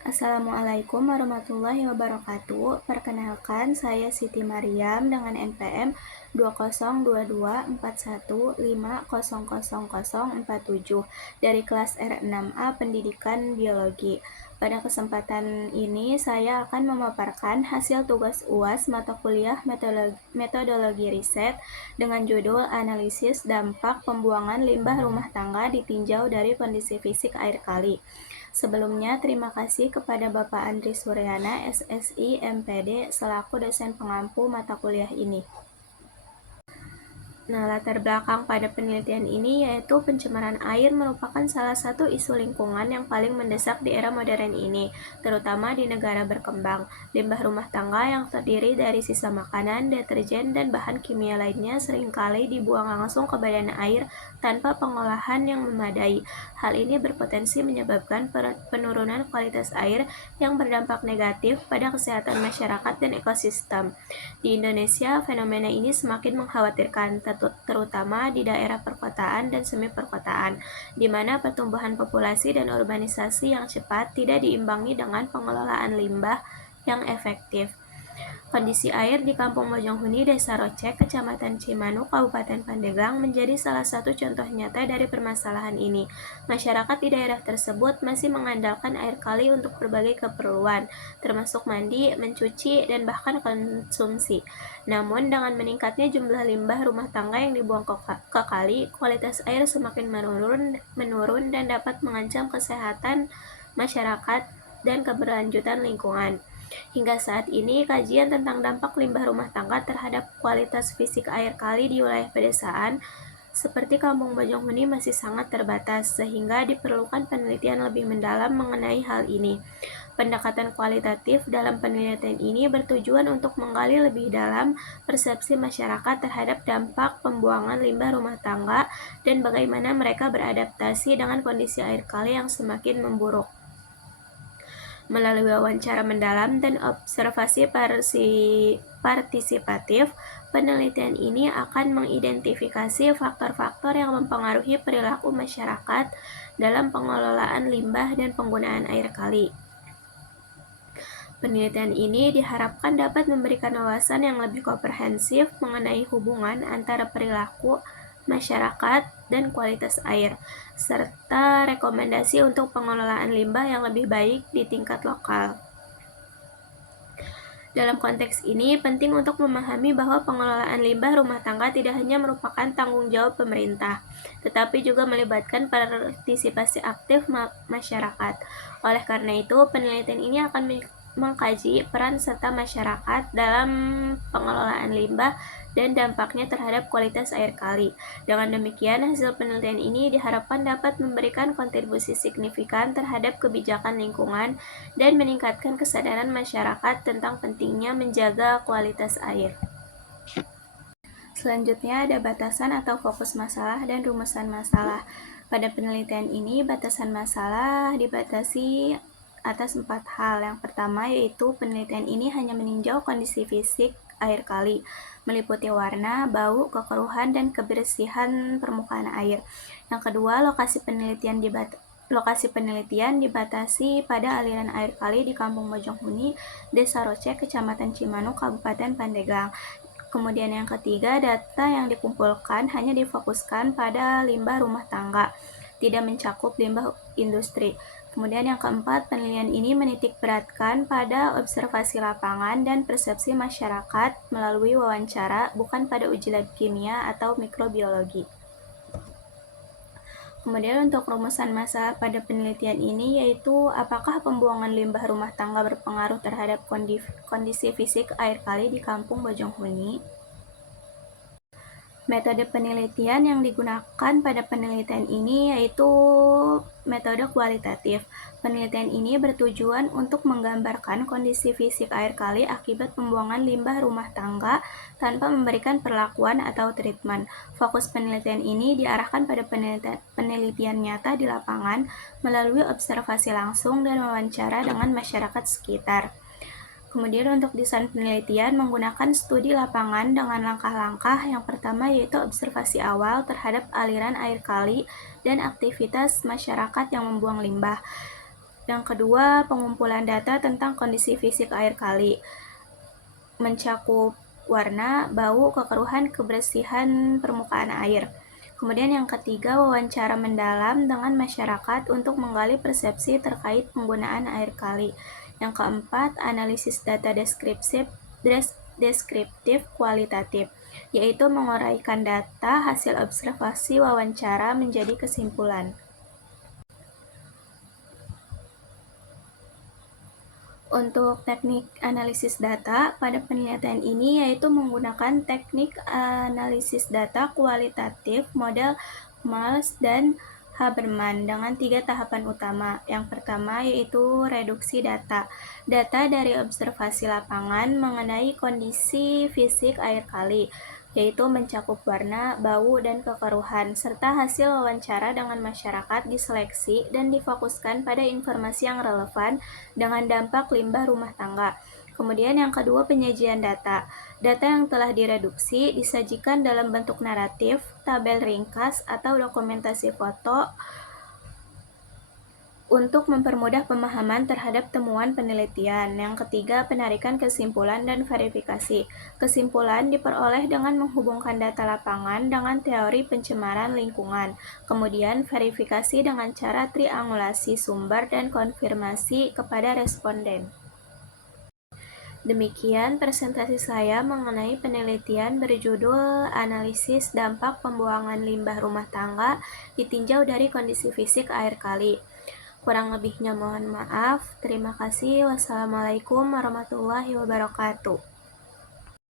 Assalamualaikum warahmatullahi wabarakatuh. Perkenalkan, saya Siti Mariam dengan NPM 202241500047 dari kelas R6A Pendidikan Biologi. Pada kesempatan ini, saya akan memaparkan hasil tugas UAS mata kuliah metodologi riset dengan judul Analisis Dampak Pembuangan Limbah Rumah Tangga Ditinjau dari Kondisi Fisik Air Kali. Sebelumnya, terima kasih kepada Bapak Andri Suryana, SSI, MPD, selaku dosen pengampu mata kuliah ini. Nah, latar belakang pada penelitian ini yaitu pencemaran air merupakan salah satu isu lingkungan yang paling mendesak di era modern ini, terutama di negara berkembang. Limbah rumah tangga yang terdiri dari sisa makanan, deterjen, dan bahan kimia lainnya seringkali dibuang langsung ke badan air tanpa pengolahan yang memadai. Hal ini berpotensi menyebabkan penurunan kualitas air yang berdampak negatif pada kesehatan masyarakat dan ekosistem. Di Indonesia, fenomena ini semakin mengkhawatirkan, terutama di daerah perkotaan dan semi-perkotaan, di mana pertumbuhan populasi dan urbanisasi yang cepat tidak diimbangi dengan pengelolaan limbah yang efektif. Kondisi air di Kampung Mojonghuni, Desa Rocek, Kecamatan Cimanuk, Kabupaten Pandeglang menjadi salah satu contoh nyata dari permasalahan ini. Masyarakat di daerah tersebut masih mengandalkan air kali untuk berbagai keperluan, termasuk mandi, mencuci, dan bahkan konsumsi. Namun, dengan meningkatnya jumlah limbah rumah tangga yang dibuang ke kali, kualitas air semakin menurun dan dapat mengancam kesehatan masyarakat dan keberlanjutan lingkungan. Hingga saat ini, kajian tentang dampak limbah rumah tangga terhadap kualitas fisik air kali di wilayah pedesaan seperti Kampung Mojonghuni masih sangat terbatas, sehingga diperlukan penelitian lebih mendalam mengenai hal ini. Pendekatan kualitatif dalam penelitian ini bertujuan untuk menggali lebih dalam persepsi masyarakat terhadap dampak pembuangan limbah rumah tangga dan bagaimana mereka beradaptasi dengan kondisi air kali yang semakin memburuk. Melalui wawancara mendalam dan observasi partisipatif, penelitian ini akan mengidentifikasi faktor-faktor yang mempengaruhi perilaku masyarakat dalam pengelolaan limbah dan penggunaan air kali. Penelitian ini diharapkan dapat memberikan wawasan yang lebih komprehensif mengenai hubungan antara perilaku masyarakat dan kualitas air, serta rekomendasi untuk pengelolaan limbah yang lebih baik di tingkat lokal. Dalam konteks ini, penting untuk memahami bahwa pengelolaan limbah rumah tangga tidak hanya merupakan tanggung jawab pemerintah, tetapi juga melibatkan partisipasi aktif masyarakat. Oleh karena itu, penelitian ini akan mengkaji peran serta masyarakat dalam pengelolaan limbah dan dampaknya terhadap kualitas air kali. Dengan demikian, hasil penelitian ini diharapkan dapat memberikan kontribusi signifikan terhadap kebijakan lingkungan dan meningkatkan kesadaran masyarakat tentang pentingnya menjaga kualitas air. Selanjutnya ada batasan atau fokus masalah dan rumusan masalah. Pada penelitian ini, batasan masalah dibatasi atas 4 hal. Yang pertama yaitu penelitian ini hanya meninjau kondisi fisik air kali, meliputi warna, bau, kekeruhan, dan kebersihan permukaan air. Yang kedua, lokasi penelitian dibatasi pada aliran air kali di Kampung Mojonghuni, Desa Rocek, Kecamatan Cimanuk, Kabupaten Pandeglang. Kemudian yang ketiga, data yang dikumpulkan hanya difokuskan pada limbah rumah tangga, tidak mencakup limbah industri. Kemudian yang keempat, penelitian ini menitik beratkan pada observasi lapangan dan persepsi masyarakat melalui wawancara, bukan pada uji lab kimia atau mikrobiologi. Kemudian untuk rumusan masalah pada penelitian ini yaitu apakah pembuangan limbah rumah tangga berpengaruh terhadap kondisi fisik air kali di Kampung Mojonghuni. Metode penelitian yang digunakan pada penelitian ini yaitu metode kualitatif. Penelitian ini bertujuan untuk menggambarkan kondisi fisik air kali akibat pembuangan limbah rumah tangga tanpa memberikan perlakuan atau treatment. Fokus penelitian ini diarahkan pada penelitian nyata di lapangan melalui observasi langsung dan wawancara dengan masyarakat sekitar. Kemudian untuk desain penelitian menggunakan studi lapangan dengan langkah-langkah. Yang pertama yaitu observasi awal terhadap aliran air kali dan aktivitas masyarakat yang membuang limbah. Yang kedua, pengumpulan data tentang kondisi fisik air kali, mencakup warna, bau, kekeruhan, kebersihan permukaan air. Kemudian yang ketiga, wawancara mendalam dengan masyarakat untuk menggali persepsi terkait penggunaan air kali. Yang keempat, analisis data deskriptif kualitatif, yaitu menguraikan data hasil observasi wawancara menjadi kesimpulan. Untuk teknik analisis data pada penelitian ini yaitu menggunakan teknik analisis data kualitatif model Maltz dan Haberman dengan 3 tahapan utama. Yang pertama yaitu reduksi data. Data dari observasi lapangan mengenai kondisi fisik air kali, yaitu mencakup warna, bau, dan kekeruhan, serta hasil wawancara dengan masyarakat diseleksi dan difokuskan pada informasi yang relevan dengan dampak limbah rumah tangga. Kemudian yang kedua, penyajian data. Data yang telah direduksi disajikan dalam bentuk naratif, tabel ringkas, atau dokumentasi foto untuk mempermudah pemahaman terhadap temuan penelitian. Yang ketiga, penarikan kesimpulan dan verifikasi. Kesimpulan diperoleh dengan menghubungkan data lapangan dengan teori pencemaran lingkungan. Kemudian, verifikasi dengan cara triangulasi sumber dan konfirmasi kepada responden. Demikian presentasi saya mengenai penelitian berjudul Analisis Dampak Pembuangan Limbah Rumah Tangga ditinjau dari kondisi fisik air kali. Kurang lebihnya mohon maaf. Terima kasih. Wassalamualaikum warahmatullahi wabarakatuh.